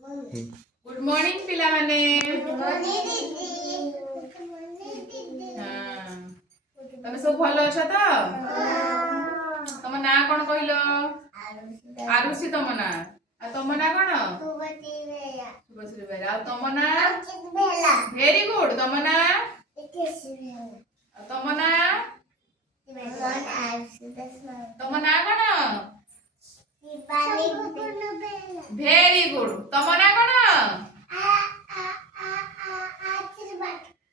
Good morning पिला माने। तमे सब भलो अछ त? तम ना कोन कहिलो? आरुषि तम ना। आ तम ना कोन? शुभश्री बेरा। आ तम ना? Very good. तम ना? तम ना? तम ना कोन? Very good. तम ना कोन?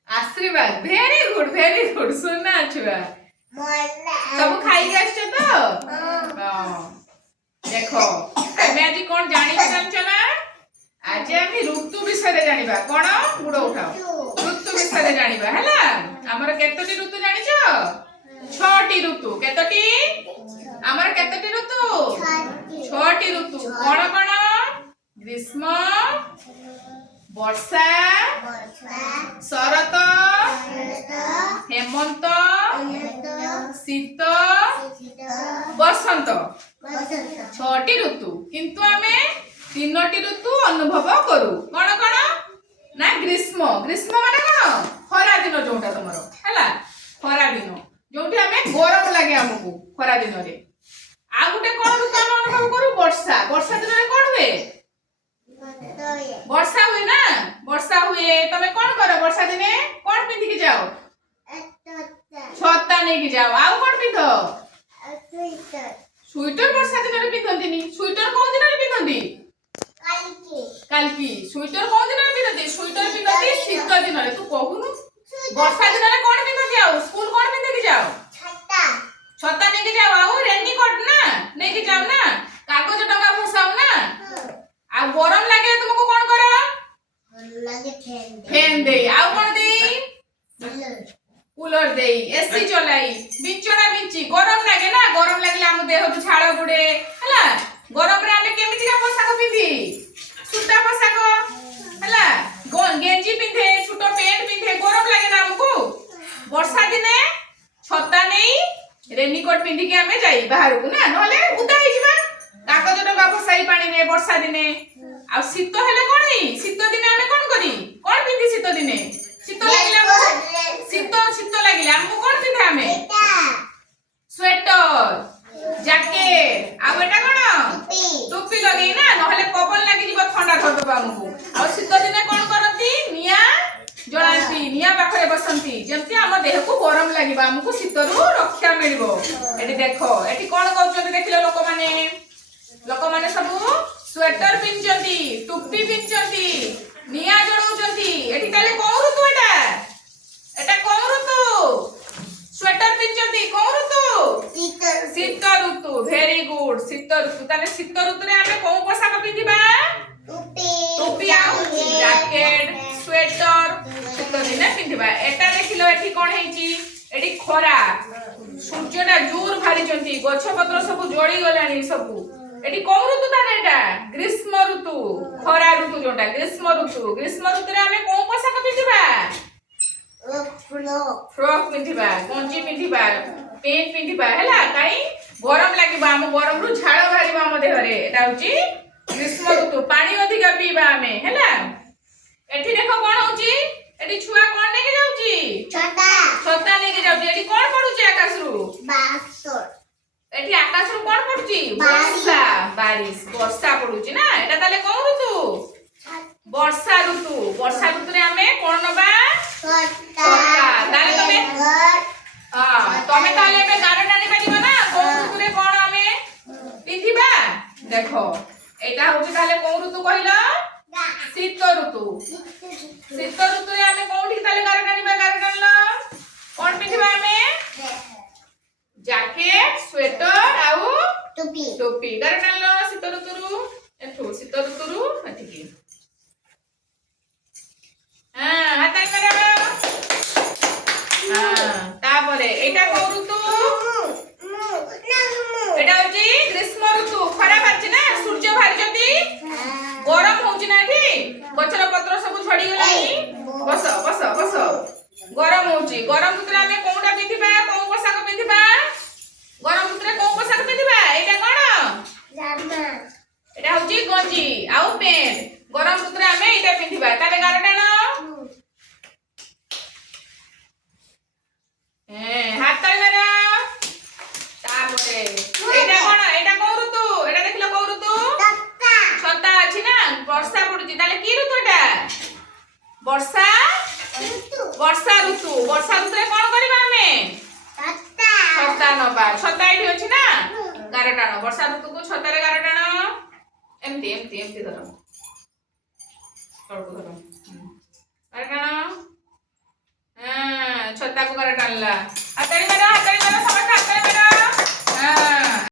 आशीर्वाद। वेरी गुड सुनना छुआ सब खाई गछ तो देखो आमे आज कोन जानि जानछ ना आज आमे ऋतु विषय रे जानिबा कोन गुड उठाओ ऋतु विषय रे जानिबा हला हमर केतोटी ऋतु जानिछ 6टी ऋतु केतोटी हमर केतोटी ऋतु 6टी ऋतु कोन कोन ग्रीष्म वर्षा शरत हेमंत शीत बसंत 6टी ऋतु किंतु आमे 3टी ऋतु अनुभव करू कोन कोन ना ग्रीष्म ग्रीष्म माने कोन खरा दिन जोटा तमरो हैला खरा दिन जोटी आमे गरम लागे हमकु खरा दिन रे आ गुटे कोन ऋतु आमे अनुभव करू वर्षा वर्षा दिन रे कोन हुए वर्षा हुए ना वर्षा हुए तमे कोन करो वर्षा दिने कोन पिंधी के जाओ छत्ता नहीं के जाओ आउ कोन पिंधो स्वेटर वर्षा दिन रे पिंधंतीनी स्वेटर कोन दिन रे पिंधंती कालकी स्वेटर कोन दिन रे पिंधंती स्वेटर पिंधंती शीत दिन रे तू कहूनु वर्षा दिन रे कोन पिंध के जाओ स्कूल कोन पिंध के जाओ छत्ता नहीं के जाओ आउ रेनी कोट ना नहीं के जाओ ना कागज टंगा भसाओ ना आ गरम लागे तुमको कोन करो फैन दे आउ कोन दे कूलर दे एसी चलाई बिचना बिची गरम लागे ना गरम लागले हम देह तो झाड़ गुडे हला गरम रे हमें केमिति का पोशाक पिंधी सूता पोशाक हला गेंजी पिंधे छोटो पैंट पिंधे गरम लागे ना हमको वर्षा दिने छत्ता नहीं रेनकोट पिंधी के हमें जाई बाहर को ना नले उदा ही जिबा कागज डबा भसाई पानी ने वर्षा दिने आ शीत हेले कोन शीत दिने हमें कोन करी कोन पिंधी शीत दिने शीत लागिला शीत लागिला हमको कोन पिंधे हमें स्वेटर जैकेट आ बेटा कोन टोपी लगे ना नहले पवन लागि जीव ठंडा धरबा हमको आ शीत दिने कोन करती निया जळांती निया पाखरे बसंती जेंति हम देह को गरम लागिबा हमको शीतरू रक्षा मिलबो एटी देखो एटी कोन करछन देखिलो लोक माने सब स्वेटर पिनचंती टोपी पिनचंती निया जळौचंती एटी ताले कोन ऋतु एटा कोन ऋतु स्वेटर पिनचंती कोन ऋतु शीत ऋतु वेरी गुड शीत ऋतु ताले शीत ऋतु रे हमें कोन पोशाक पिंदिबा टोपी आ जैकेट स्वेटर शीत दिने पिंदिबा एटा देखिलो एठी कोन हेची एठी खरा सूर्यटा जोर भारीचंती गछ पत्र सब जळी गलानी सब एटी कोन ऋतु ताने एटा ग्रीष्म ऋतु खरा ऋतु जोटा ग्रीष्म ऋतु रे हमें कोन पोशाक पिंदिबा फ्रॉक पिंदिबा गंजी पिंदिबा पेंट पिंदिबा हैला काई गरम लागिबा हम गरम रु झाळ भारीबा हम देह रे एटा होची ग्रीष्म ऋतु पानी अधिक पीबा हमें हैला एठी देखो कोन होची एठी छुआ कोन ने के जाउची छत्ता ने के जाउची एठी कोन पडुची आकाश रु एठी आकाश रु कोन पडुची बारिश वर्षा पडुची ना एटा ताले कोन ऋतु वर्षा ऋतु रे हमें कोन नबा छत्ता ताले तमे ताले में गार डानी पानिबा ना कोन ऋतु रे कोन हमें पिंधिबा देखो एटा होची ताले कोन ऋतु कहिलो शीत ऋतु रे हमें कोठी ताले गार डानलो कोन पिंधिबा हमें जैकेट स्वेटर आउ टोपी गार डानलो शीत ऋतु अठिकी हाताई करबा तापरे एटा को ऋतु एटा होची ग्रीष्म ऋतु खरा भारची ना सूर्य भारीचंती गरम होची ना एठी गछर पत्र सब झड़ी गलानी बस गरम होची गरम ऋतु रे हमें कोनटा पिंधिबा कोन पोशाक पिंधिबा गरम ऋतु रे कोन पोशाक पिंधिबा एटा कोन एटा होची गंजी आउ पेंट ରେ ପିନ୍ଧିବା ତାହେଲେ ଗାର ଟାଣ ହାତ ମାର ତାପରେ ଏଇଟା କଣ ଏଇଟା କୋଉ ଋତୁ ଏଇଟା ଦେଖିଲ କୋଉ ଋତୁ ଛତା ଅଛି ନା ବର୍ଷା ପଡୁଛି ତାହେଲେ କି ଋତୁ ଏଟା ବର୍ଷା ଋତୁରେ କଣ କରିବା ଆମେ ଛତା ନବା ଛତା ଏଠି ଅଛି ନା ଗାର ଟାଣ ବର୍ଷା ଋତୁକୁ ଛତାରେ ଗାର ଟାଣ ଏମିତି ଏମିତି ଏମିତି ଧର ତଳକୁ ଧର ଗାର ଟାଣ ଛତାକୁ ଗାର ଟାଣିଲା ହାତାଳି ମାର ସମସ୍ତେ ହାତାଳି ମାର